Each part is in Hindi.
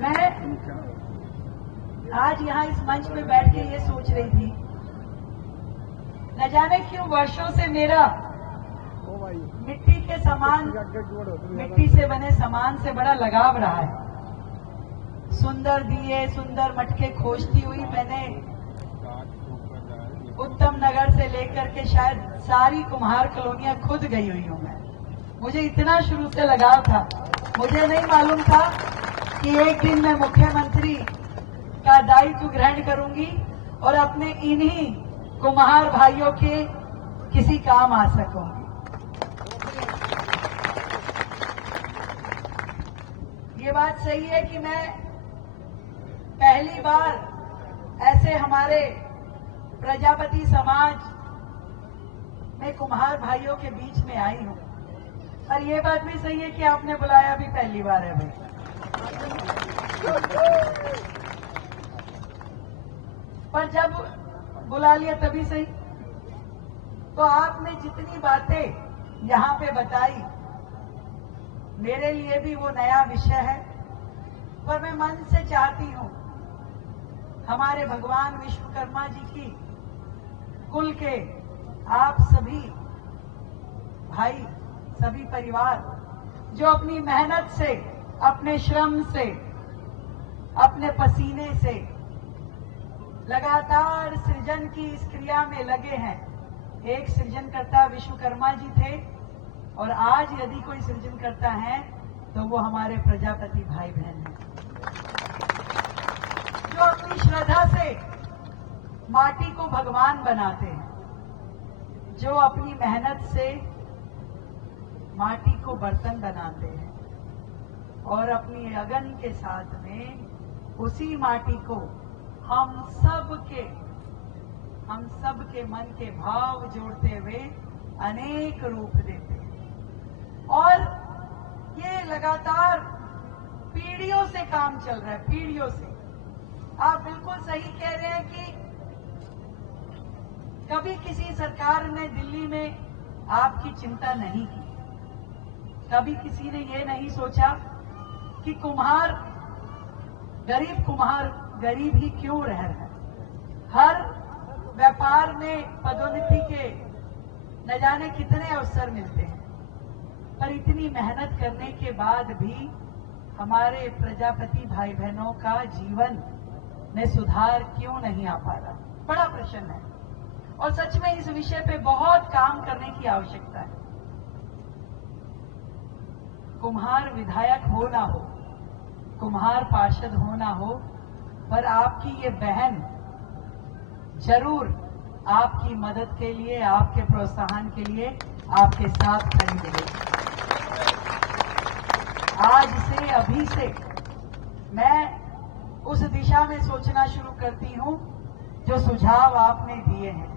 मैं आज यहाँ इस मंच पे बैठ के ये सोच रही थी, न जाने क्यों वर्षों से मेरा मिट्टी के सामान, मिट्टी से बने सामान से बड़ा लगाव रहा है। सुंदर दिए, सुंदर मटके खोजती हुई मैंने उत्तम नगर से लेकर के शायद सारी कुम्हार कॉलोनियां खुद गई हुई हूं मैं। मुझे इतना शुरू से लगाव था, मुझे नहीं मालूम था कि एक दिन मैं मुख्यमंत्री का दायित्व ग्रहण करूंगी और अपने इन्हीं कुम्हार भाइयों के किसी काम आ सकूंगी। ये बात सही है कि मैं पहली बार ऐसे हमारे प्रजापति समाज में कुम्हार भाइयों के बीच में आई हूं, और ये बात भी सही है कि आपने बुलाया भी पहली बार है भाई। पर जब बुला लिया तभी सही। तो आपने जितनी बातें यहां पे बताई, मेरे लिए भी वो नया विषय है, पर मैं मन से चाहती हूं हमारे भगवान विश्वकर्मा जी की कुल के आप सभी भाई, सभी परिवार जो अपनी मेहनत से, अपने श्रम से, अपने पसीने से लगातार सृजन की इस क्रिया में लगे हैं। एक सृजनकर्ता विश्वकर्मा जी थे, और आज यदि कोई सृजन करता है तो वो हमारे प्रजापति भाई बहन हैं, जो अपनी श्रद्धा से माटी को भगवान बनाते हैं, जो अपनी मेहनत से माटी को बर्तन बनाते हैं, और अपनी अगन के साथ में उसी माटी को हम सब के मन के भाव जोड़ते हुए अनेक रूप देते हैं। और ये लगातार पीढ़ियों से काम चल रहा है, पीढ़ियों से। आप बिल्कुल सही कह रहे हैं कि कभी किसी सरकार ने दिल्ली में आपकी चिंता नहीं की, कभी किसी ने ये नहीं सोचा कि कुम्हार गरीब ही क्यों रह रहा है। हर व्यापार में पदोन्नति के न जाने कितने अवसर मिलते हैं, पर इतनी मेहनत करने के बाद भी हमारे प्रजापति भाई बहनों का जीवन में सुधार क्यों नहीं आ पा रहा, बड़ा प्रश्न है। और सच में इस विषय पे बहुत काम करने की आवश्यकता है। कुम्हार विधायक हो ना हो, कुम्हार पार्षद हो ना हो, पर आपकी ये बहन जरूर आपकी मदद के लिए, आपके प्रोत्साहन के लिए आपके साथ खड़ी रहेगी। आज से, अभी से मैं उस दिशा में सोचना शुरू करती हूं जो सुझाव आपने दिए हैं,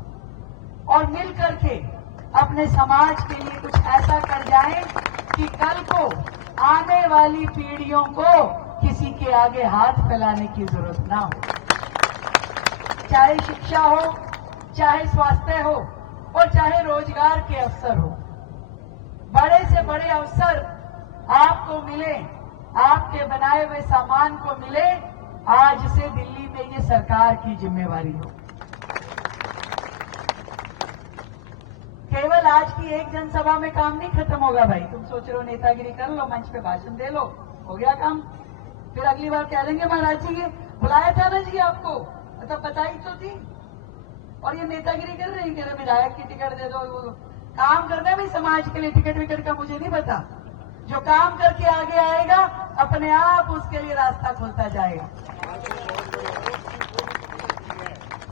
और मिल करके अपने समाज के लिए कुछ ऐसा कर जाएं कि कल को आने वाली पीढ़ियों को किसी के आगे हाथ फैलाने की जरूरत ना हो। चाहे शिक्षा हो, चाहे स्वास्थ्य हो, और चाहे रोजगार के अवसर हो, बड़े से बड़े अवसर आपको मिले, आपके बनाए हुए सामान को मिले। आज से दिल्ली में ये सरकार की जिम्मेवारी हो। केवल आज की एक जनसभा में काम नहीं खत्म होगा भाई। तुम सोच रहे हो नेतागिरी कर लो, मंच पे भाषण दे लो, हो गया काम। फिर अगली बार कह देंगे महाराज जी ये बुलाया था ना जी आपको, मतलब बताई तो थी। और ये नेतागिरी कर रहे हैं, कह रहे विधायक की टिकट दे दो। काम करना भाई समाज के लिए, टिकट विकट का मुझे नहीं पता। जो काम करके आगे आएगा अपने आप उसके लिए रास्ता खुलता जाएगा।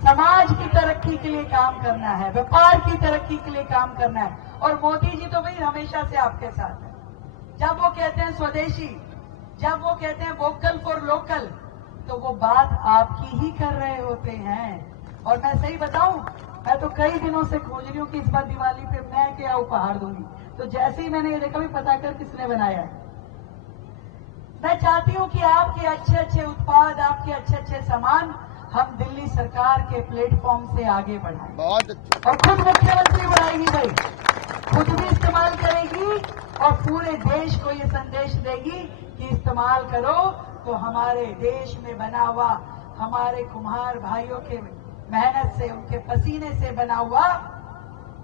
समाज की तरक्की के लिए काम करना है, व्यापार की तरक्की के लिए काम करना है। और मोदी जी तो भाई हमेशा से आपके साथ है। जब वो कहते हैं स्वदेशी, जब वो कहते हैं वोकल फॉर लोकल, तो वो बात आपकी ही कर रहे होते हैं। और मैं सही बताऊं, मैं तो कई दिनों से खोज रही हूं कि इस बार दिवाली पे मैं क्या उपहार दूंगी। तो जैसे ही मैंने ये देखा, भी पता कर किसने बनाया है। मैं चाहती हूं कि आपके अच्छे अच्छे उत्पाद, आपके अच्छे अच्छे सामान हम दिल्ली सरकार के प्लेटफॉर्म से आगे बढ़ाएं। बहुत अच्छा। और खुद मुख्यमंत्री बढ़ाएगी भाई, खुद भी इस्तेमाल करेगी और पूरे देश को ये संदेश देगी कि इस्तेमाल करो, तो हमारे देश में बना हुआ, हमारे कुम्हार भाइयों के मेहनत से, उनके पसीने से बना हुआ,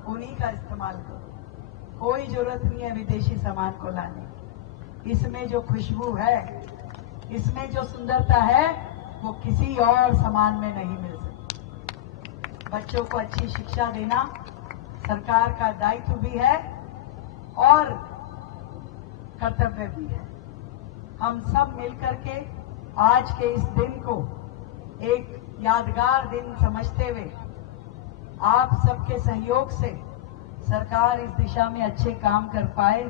उन्हीं का इस्तेमाल करो। कोई जरूरत नहीं है विदेशी सामान को लाने की। इसमें जो खुशबू है, इसमें जो सुंदरता है, वो किसी और सामान में नहीं मिल सकती। बच्चों को अच्छी शिक्षा देना सरकार का दायित्व भी है और कर्तव्य भी है। हम सब मिलकर के आज के इस दिन को एक यादगार दिन समझते हुए, आप सबके सहयोग से सरकार इस दिशा में अच्छे काम कर पाए।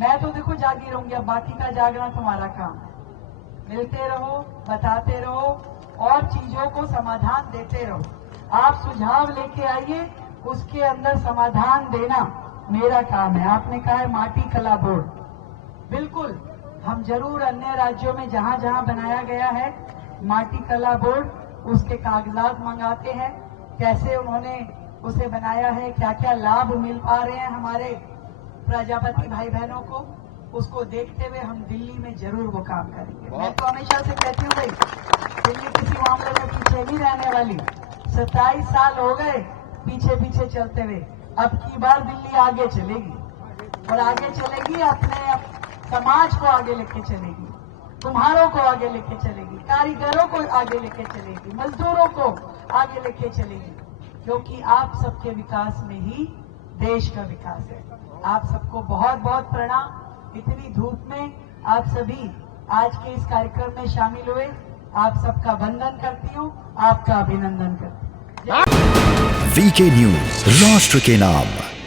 मैं तो देखो जागी रहूंगी, अब बाकी का जागना तुम्हारा काम है। मिलते रहो, बताते रहो और चीजों को समाधान देते रहो। आप सुझाव लेके आइए, उसके अंदर समाधान देना मेरा काम है। आपने कहा है माटी कला बोर्ड, बिल्कुल हम जरूर अन्य राज्यों में जहां जहां बनाया गया है माटी कला बोर्ड, उसके कागजात मंगाते हैं, कैसे उन्होंने उसे बनाया है, क्या क्या लाभ मिल पा रहे हैं हमारे प्रजापति भाई बहनों को, उसको देखते हुए हम दिल्ली में जरूर वो काम करेंगे। मैं तो हमेशा से कहती हूँ भाई, दिल्ली किसी मामले में पीछे नहीं रहने वाली। 27 साल हो गए पीछे पीछे चलते हुए, अब की बार दिल्ली आगे चलेगी और आगे चलेगी, अपने समाज को आगे लेके चलेगी, कुम्हारों को आगे लेके चलेगी, कारीगरों को आगे लेके चलेगी, मजदूरों को आगे लेके चलेगी, क्योंकि आप सबके विकास में ही देश का विकास है। आप सबको बहुत बहुत प्रणाम। इतनी धूप में आप सभी आज के इस कार्यक्रम में शामिल हुए, आप सबका वंदन करती हूँ, आपका अभिनंदन करती हूँ। वीके न्यूज, राष्ट्र के नाम।